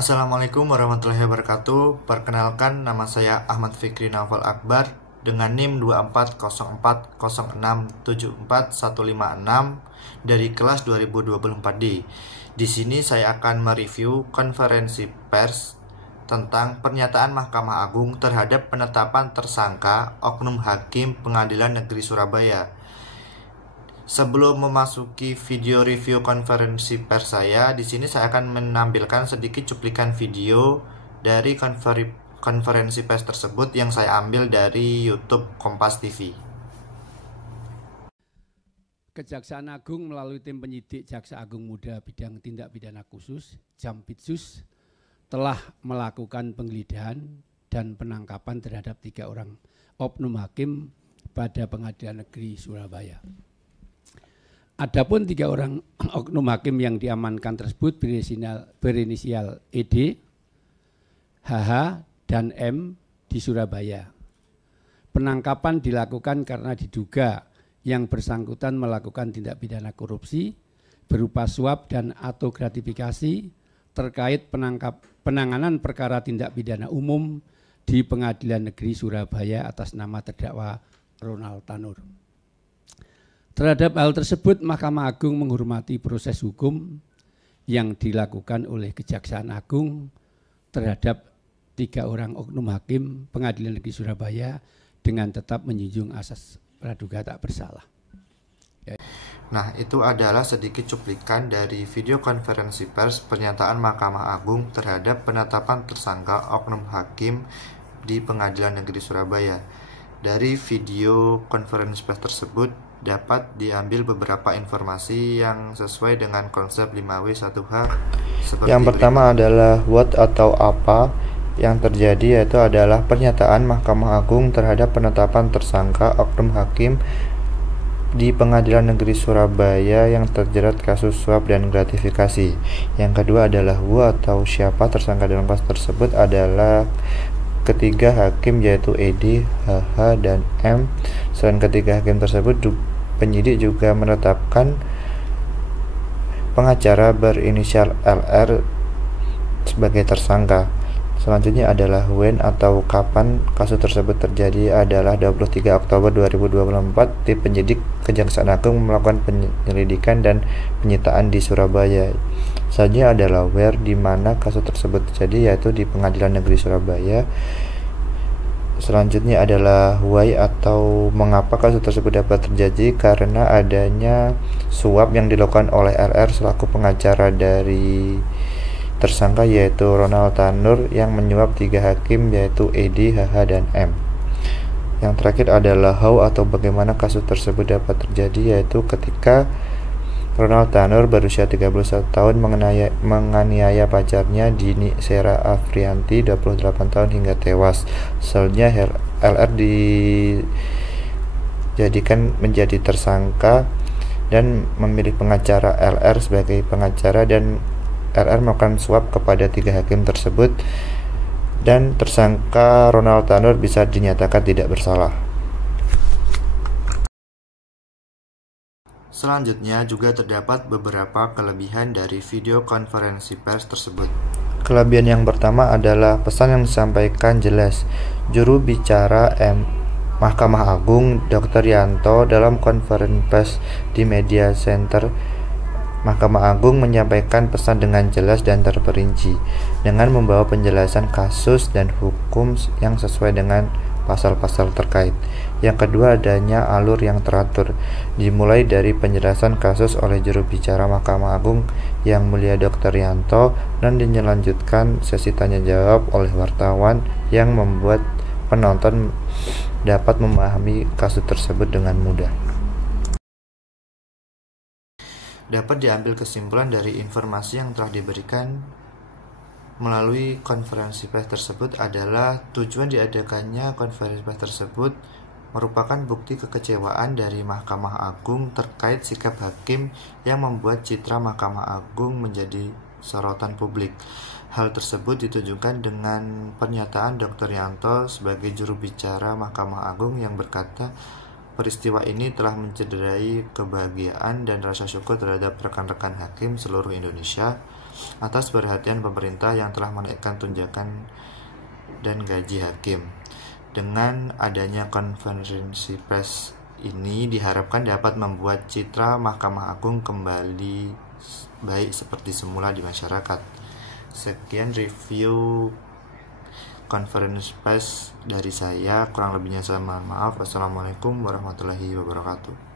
Assalamualaikum warahmatullahi wabarakatuh. Perkenalkan, nama saya Ahmad Fikri Naufal Akbar dengan NIM 240406744156 dari kelas 2024D. Di sini saya akan mereview konferensi pers tentang pernyataan Mahkamah Agung terhadap penetapan tersangka Oknum Hakim Pengadilan Negeri Surabaya. Sebelum memasuki video review konferensi pers saya, di sini saya akan menampilkan sedikit cuplikan video dari konferensi pers tersebut yang saya ambil dari YouTube Kompas TV. Kejaksaan Agung melalui tim penyidik Jaksa Agung Muda Bidang Tindak Pidana Khusus (Jampitsus) telah melakukan penggeledahan dan penangkapan terhadap 3 orang oknum hakim pada Pengadilan Negeri Surabaya. Adapun 3 orang oknum hakim yang diamankan tersebut berinisial ED, HH, dan M di Surabaya. Penangkapan dilakukan karena diduga yang bersangkutan melakukan tindak pidana korupsi berupa suap dan atau gratifikasi terkait penanganan perkara tindak pidana umum di Pengadilan Negeri Surabaya atas nama terdakwa Ronald Tanur. Terhadap hal tersebut, Mahkamah Agung menghormati proses hukum yang dilakukan oleh Kejaksaan Agung terhadap 3 orang oknum hakim Pengadilan Negeri Surabaya dengan tetap menjunjung asas praduga tak bersalah. Nah, itu adalah sedikit cuplikan dari video konferensi pers pernyataan Mahkamah Agung terhadap penetapan tersangka oknum hakim di Pengadilan Negeri Surabaya. Dari video konferensi pers tersebut dapat diambil beberapa informasi yang sesuai dengan konsep 5W1H. Yang pertama adalah what atau apa yang terjadi, yaitu adalah pernyataan Mahkamah Agung terhadap penetapan tersangka oknum hakim di Pengadilan Negeri Surabaya yang terjerat kasus suap dan gratifikasi. Yang kedua adalah who atau siapa tersangka dalam kasus tersebut adalah ketiga hakim, yaitu ED, HH, dan M. Selain ketiga hakim tersebut, penyidik juga menetapkan pengacara berinisial LR sebagai tersangka. Selanjutnya adalah when atau kapan kasus tersebut terjadi adalah 23 Oktober 2024. Tim penyidik Kejaksaan Agung melakukan penyelidikan dan penyitaan di Surabaya. Selanjutnya adalah where, di mana kasus tersebut terjadi, yaitu di Pengadilan Negeri Surabaya. Selanjutnya adalah why atau mengapa kasus tersebut dapat terjadi, karena adanya suap yang dilakukan oleh RR selaku pengacara dari tersangka, yaitu Ronald Tanur, yang menyuap 3 hakim, yaitu ED, HH, dan M. Yang terakhir adalah how atau bagaimana kasus tersebut dapat terjadi, yaitu ketika Ronald Tanur berusia 31 tahun menganiaya pacarnya Dini Sera Afrianti 28 tahun hingga tewas. Selanjutnya LR dijadikan menjadi tersangka dan memilih pengacara LR sebagai pengacara, dan RR melakukan suap kepada 3 hakim tersebut, dan tersangka Ronald Tanur bisa dinyatakan tidak bersalah. Selanjutnya juga terdapat beberapa kelebihan dari video konferensi pers tersebut. Kelebihan yang pertama adalah pesan yang disampaikan jelas. Juru bicara Mahkamah Agung Dr. Yanto dalam konferensi pers di Media Center Mahkamah Agung menyampaikan pesan dengan jelas dan terperinci, dengan membawa penjelasan kasus dan hukum yang sesuai dengan pasal-pasal terkait. Yang kedua, adanya alur yang teratur, dimulai dari penjelasan kasus oleh juru bicara Mahkamah Agung Yang Mulia Dr. Yanto, dan dilanjutkan sesi tanya jawab oleh wartawan yang membuat penonton dapat memahami kasus tersebut dengan mudah. Dapat diambil kesimpulan dari informasi yang telah diberikan melalui konferensi pers tersebut adalah tujuan diadakannya konferensi pers tersebut merupakan bukti kekecewaan dari Mahkamah Agung terkait sikap hakim yang membuat citra Mahkamah Agung menjadi sorotan publik. Hal tersebut ditujukan dengan pernyataan Dr. Yanto sebagai juru bicara Mahkamah Agung yang berkata, peristiwa ini telah mencederai kebahagiaan dan rasa syukur terhadap rekan-rekan hakim seluruh Indonesia. atas perhatian pemerintah yang telah menaikkan tunjangan dan gaji hakim. Dengan adanya konferensi pers ini diharapkan dapat membuat citra Mahkamah Agung kembali baik seperti semula di masyarakat. Sekian review konferensi pers dari saya, kurang lebihnya saya mohon maaf. Wassalamualaikum warahmatullahi wabarakatuh.